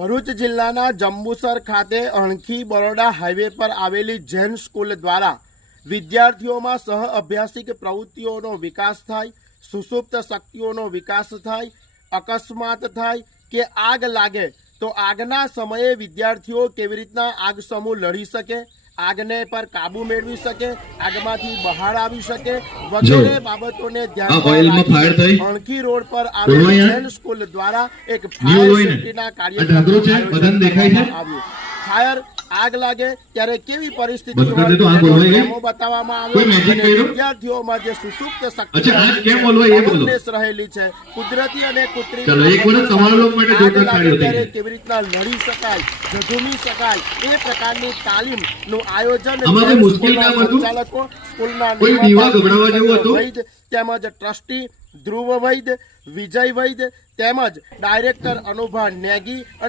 ભરૂચ જિલ્લાના જંબુસર ખાતે અણખી બરોડા હાઈવે પર આવેલી જૈન સ્કૂલ દ્વારા વિદ્યાર્થીઓમાં સહ અભ્યાસિક પ્રવૃત્તિઓનો વિકાસ થાય, સુષુપ્ત શક્તિઓનો વિકાસ થાય, અકસ્માત થાય કે આગ લાગે તો આગના સમયે વિદ્યાર્થીઓ કેવી રીતના આગ સમૂહ લડી શકે, આગને પર કાબુ મેળવી શકે, આગમાંથી બહાર આવી શકે વગેરે બાબતોને ધ્યાનમાં અણખી રોડ પર આવેલી જૈન સ્કૂલ દ્વારા એક ફાયર સેફટીના કાર્યક્રમ આવ્યું। ફાયર આગ લાગે ત્યારે કેવી પરિસ્થિતિ બતાવવામાં આવ્યો। વિદ્યાર્થીઓમાં જે સુષુપ્ત શક્તિ રહેલી છે, કુદરતી અને કૃત્રિમ ત્યારે કેવી રીતના લડી શકાય, ઝઝૂમી શકાય એ પ્રકારની તાલીમનું આયોજન સંચાલકો, સ્કૂલના વૈદ તેમજ ટ્રસ્ટી ધ્રુવ વૈદ, વિજય વૈદ તેમજ ડાયરેક્ટર અનુભવ નેગી